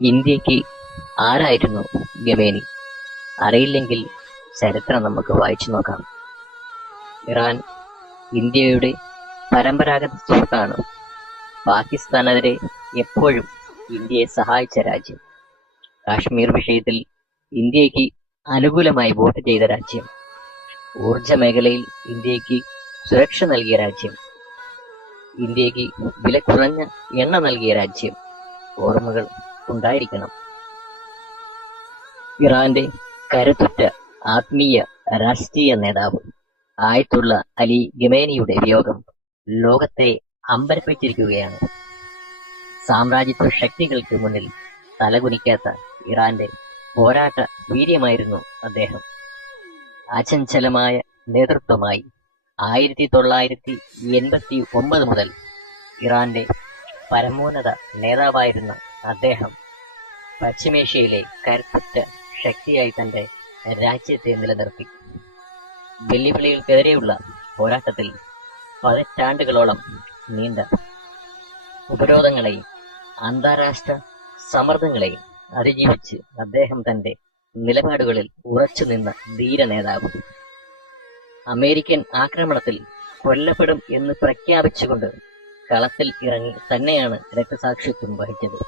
ഇന്ത്യക്ക് ആരായിരുന്നു ഖമേനി? അറിയില്ലെങ്കിൽ ചരിത്രം നമുക്ക് വായിച്ചു നോക്കാം. ഇറാൻ ഇന്ത്യയുടെ പരമ്പരാഗത സുഹൃത്താണ്. പാകിസ്ഥാനെതിരെ എപ്പോഴും ഇന്ത്യയെ സഹായിച്ച രാജ്യം. കാശ്മീർ വിഷയത്തിൽ ഇന്ത്യക്ക് അനുകൂലമായി വോട്ട് ചെയ്ത രാജ്യം. ഊർജ മേഖലയിൽ ഇന്ത്യക്ക് സുരക്ഷ നൽകിയ രാജ്യം. ഇന്ത്യക്ക് വില കുറഞ്ഞ എണ്ണ നൽകിയ രാജ്യം. ഓർമ്മകൾ ഉണ്ടായിരിക്കണം. ഇറാന്റെ കരുത്തുറ്റ ആത്മീയ രാഷ്ട്രീയ നേതാവ് ആയത്തുള്ള അലി ഖമേനിയുടെ വിയോഗം ലോകത്തെ അമ്പരപ്പിച്ചിരിക്കുകയാണ്. സാമ്രാജ്യത്വ ശക്തികൾക്ക് മുന്നിൽ തലകുനിക്കാത്ത ഇറാന്റെ പോരാട്ട വീര്യമായിരുന്നു അദ്ദേഹം. അചഞ്ചലമായ നേതൃത്വമായി 1989 മുതൽ ഇറാന്റെ പരമോന്നത നേതാവായിരുന്ന അദ്ദേഹം പശ്ചിമേഷ്യയിലെ കരുത്തുറ്റ ശക്തിയായി തന്റെ രാജ്യത്തെ നിലനിർത്തി. വെല്ലുവിളികൾക്കെതിരെയുള്ള പോരാട്ടത്തിൽ പതിറ്റാണ്ടുകളോളം നീണ്ട ഉപരോധങ്ങളെയും അന്താരാഷ്ട്ര സമ്മർദ്ദങ്ങളെയും അതിജീവിച്ച് അദ്ദേഹം തന്റെ നിലപാടുകളിൽ ഉറച്ചു നിന്ന ധീര നേതാവ്. അമേരിക്കൻ ആക്രമണത്തിൽ കൊല്ലപ്പെടും എന്ന് പ്രഖ്യാപിച്ചുകൊണ്ട് കളത്തിൽ ഇറങ്ങി തന്നെയാണ് രക്തസാക്ഷിത്വം വഹിച്ചത്.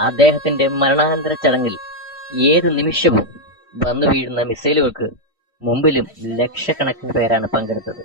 അദ്ദേഹത്തിന്റെ മരണാനന്തര ചടങ്ങിൽ ഏതു നിമിഷവും വന്നു വീഴുന്ന മിസൈലുകൾക്ക് മുമ്പിലും ലക്ഷക്കണക്കിന് പേരാണ് പങ്കെടുത്തത്.